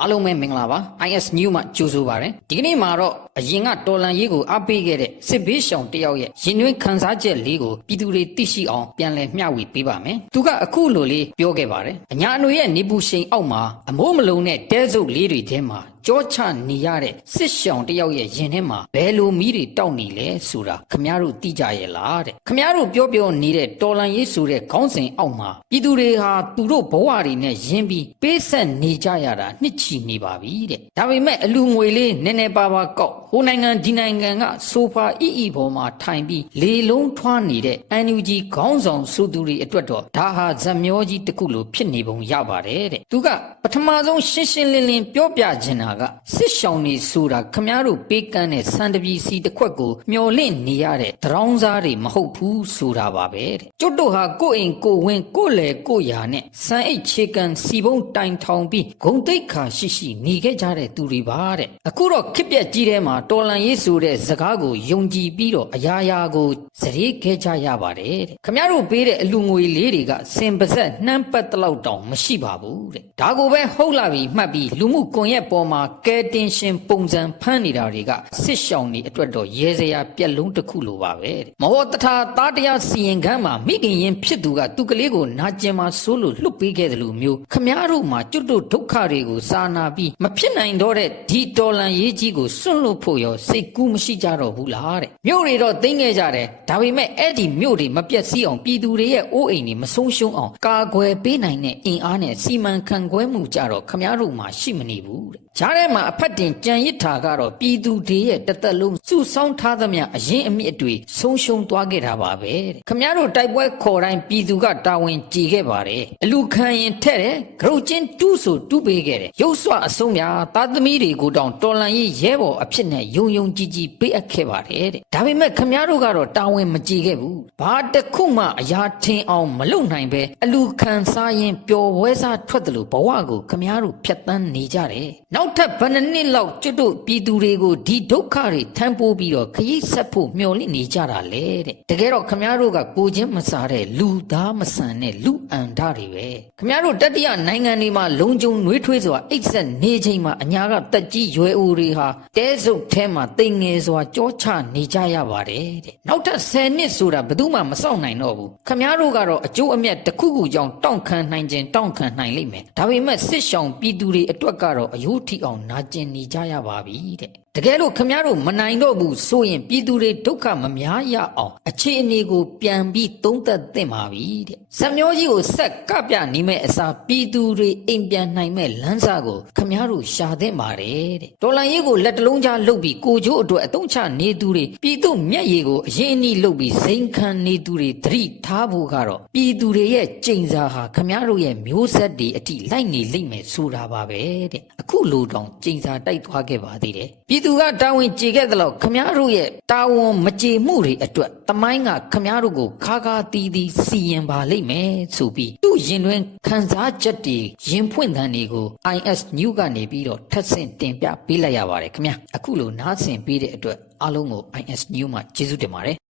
အားလုံးပဲမင်္ဂလာပါ IS New မှာကြိုဆိုပါရစေဒီကနေ့မှာတော့အရင်ကတော်လန်ရေးကိုအားပေးခဲ့တဲ့စစ်ဘေးရှောင်တယောက်ရဲ့ရင်တွင်းခန်းစားချက်လေးကိုပြည်သူတွေသိရှိအောင်ပြန်လည်မျှဝေပေးပါမယ်သူကအခုလိုလေးပြောခဲ့ပါတယ်အညာအနွေရဲ့နေပူရှိန်အောက်မှာအမိုးမလုံးတဲ့တဲစုပ်လေးတွေထဲမှာကြောချနေရတဲ့စစ်ရှောင်တယောက်ရဲ့ရင်ထဲမှာဘယ်လိုမီးတွေတောက်နေလဲဆိုတာခမားတို့သိကြရဲ့လားတဲ့ခမားတို့ပြောနေတဲ့တော်လန်ရေးဆိုတဲ့ခေါင်းစဉ်အောက်မှာပြည်သူတွေဟာသူတို့ဘဝတွေနဲ့ယဉ်ပြီးပေးဆက်နေကြရတာနှစ်ချီနေပါပြီတဲ့ဒါပေမဲ့အလူငွေလေးနည်းနည်းပါးပါးကောက်ဟိုနိုင်ငံဒီနိုင်ငံကဆိုဖာအီပေါ်မှာထိုင်ပြီးလေလုံးထွားနေတဲ့ NUG ခေါင်းဆောင်စုသူတွေအတွက်တော့ဒါဟာဇမျောကြီးတစ်ခုလိုဖြစ်နေပုံရပါတယ်တဲ့သူကပထမဆုံးရှင်းရှင်းလင်းလင်းပြောပြချင်တာကစစ်ရှောင်နေဆိုတာခမားတို့ပေးကမ်းတဲ့စံတပီစီတစ်ခွက်ကိုမျော်လင့်နေရတဲ့တရောင်းစားတွေမဟုတ်ဘူးဆိုတာပါပဲတဲ့ကျွတ်တို့ဟာကိုယ့်အိမ်ကိုဝင်းကိုယ့်လေကိုယ့်ယာနဲ့စံအိတ်ချေကန်စီပုံးတိုင်ထောင်ပြီးဂုံတိတ်ခါရှိနေခဲ့ကြတဲ့သူတွေပါတဲ့အခုတော့ခစ်ပြက်ကြီးထဲမှာတော်လန်ရေးဆိုတဲ့စကားကိုယုံကြည်ပြီးတော့အရာရာကိုစရေခဲ့ကြရပါတယ်တဲ့ခမားတို့ပေးတဲ့အလူငွေလေးတွေကစင်ပါဆက်နှမ်းပတ်တလောက်တောင်မရှိပါဘူးတဲ့ဒါကိုပဲဟုတ်လာပြီမှတ်ပြီးလူမှုကွန်ရက်ပေါ်မှာကဲတင်ရှင်ပုံစံဖမ်းနေတာတွေကစစ်ရှောင်တွေအတွက်တော့ရဲစရာပြက်လုံးတစ်ခုလိုပါပဲတဲ့မဟောတထာသားတရားစီရင်ခန်းမှာမိခင်ရင်ဖြစ်သူကသူကလေးကိုနာကျင်မှာစိုးလို့လွတ်ပေးခဲ့တယ်လို့မျိုးခမားတို့မှာကျွတ်တို့ဒုက္ခတွေကိုစာနာပြီးမဖြစ်နိုင်တော့တဲ့ဒီတော်လန်ရေးကြီးကိုစွန့်လွတ်ဖို့ရောစိတ်ကူးမရှိကြတော့ဘူးလားတဲ့မြို့တွေတော့သိမ်းခဲ့ကြတယ်ဒါပေမဲ့အဲ့ဒီမြို့တွေမပြတ်စီးအောင်ပြည်သူတွေရဲ့အိုးအိမ်တွေမဆုံးရှုံးအောင်ကာကွယ်ပေးနိုင်တဲ့အင်အားနဲ့စီမံခန့်ခွဲမှုကြတော့ခမားတို့မှာရှိမနေဘူးတဲ့ဂျားထဲမှာအဖက်တင်ကြံရစ်တာကတော့ပြည်သူတွေရဲ့တသက်လုံးစုဆောင်းထားသမျှအရင်အမြစ်တွေဆုံးရှုံးသွားခဲ့တာပါပဲတဲ့ခမားတို့တိုက်ပွဲခေါ်တိုင်းပြည်သူကတာဝန်ကြည်ခဲ့ပါတယ်အလူခံရင်ထဲ့တယ်ဂရုချင်းတူးဆိုတူးပေးခဲ့တယ်ရုပ်စွအဆုံးများသားသမီးတွေကိုတောင်တော်လန်ရေးရဲဘော်အဖြစ်နဲ့ယုံကြည်ပေးအပ်ခဲ့ပါတယ်တဲ့ဒါပေမဲ့ခမားတို့ကတော့တာဝန်မကြည်ခဲ့ဘူးဘာတစ်ခုမှအရာထင်အောင်မလုပ်နိုင်ပဲအလူခံစားရင်ပျော်ပွဲစားထွက်တယ်လို့ဘဝကိုခမားတို့ဖြတ်တန်းနေကြတယ်နောက်ထပ်ဘယ်နှစ်လောက်ကျွတ်တို့ပြည်သူတွေကိုဒီဒုက္ခတွေထမ်းပိုးပြီးတော့ခရီးဆက်ဖို့မျှော်လင့်နေကြတာလေတဲ့တကယ်တော့ခမားတို့ကကိုချင်းမစားတဲ့လူသားမဆန်တဲ့လူအန္တတွေပဲခမားတို့တတိယနိုင်ငံတွေမှာလုံခြုံနှွေးထွေးစွာအိတ်ဆက်နေချိန်မှာအညာကတက်ကြီးရွယ်အိုတွေဟာတဲစုပ်ထဲမှာတိမ်ငယ်စွာကြောချနေကြရပါတယ်တဲ့နောက်ထပ်10နှစ်ဆိုတာဘယ်သူမှမစောင့်နိုင်တော့ဘူးခမားတို့ကတော့အကျိုးအမြတ်တစ်ခုခုကြောင့်တောင့်ခံနိုင်ခြင်းတောင့်ခံနိုင်လိမ့်မယ်ဒါပေမဲ့စစ်ရှောင်ပြည်သူတွေအတွက်ကတော့အယိုးထိအောင်နာကျင်နေကြရပါပြီတဲ့တကယ်လို့ခမားတို့မနိုင်တော့ဘူးဆိုရင်ပြည်သူတွေဒုက္ခမများရအောင်အခြေအနေကိုပြန်ပြီးသုံးသပ်သင့်ပါပြီတဲ့ဇမျောကြီးကိုဆက်ကပြနေမဲ့အစားပြည်သူတွေအိမ်ပြန်နိုင်မဲ့လမ်းစာကိုခမားတို့ရှာသင့်ပါတယ်တဲ့တော်လန်ရေးကိုလက်တလုံးကြားလှုပ်ပြီးကိုကျိုးအတွက်အတုံးချနေသူတွေပြည်သူမျက်ရည်ကိုအရင်အနည်းလှုပ်ပြီးစိန်ခံနေသူတွေသတိထားဖို့ကတော့ပြည်သူတွေရဲ့ကြိမ်စာဟာခမားတို့ရဲ့မျိုးဆက်တွေအထိလိုက်နေလိမ့်မယ်ဆိုတာပါပဲတဲ့အခုလိုတောင်ကြိမ်စာတိုက်သွားခဲ့ပါသေးတယ်ပြည်သူကတာဝန်ကြေခဲ့တဲ့လောက်ခမားတို့ရဲ့တာဝန်မကြေမှုတွေအတွက်တမိုင်းကခမားတို့ကိုခါတီးစီရင်ပါလိမ့်မယ်ဆိုပြီးသူ့ရင်တွင်ခန်းစားချက်တွေရင်ဖွင့်သံတွေကို IS New ကနေပြီးတော့ထပ်ဆင့်တင်ပြပေးလိုက်ရပါတယ်ခင်ဗျာအခုလိုနားဆင်ပေးတဲ့အတွက်အားလုံးကို IS New မှာကျေးဇူးတင်ပါတယ်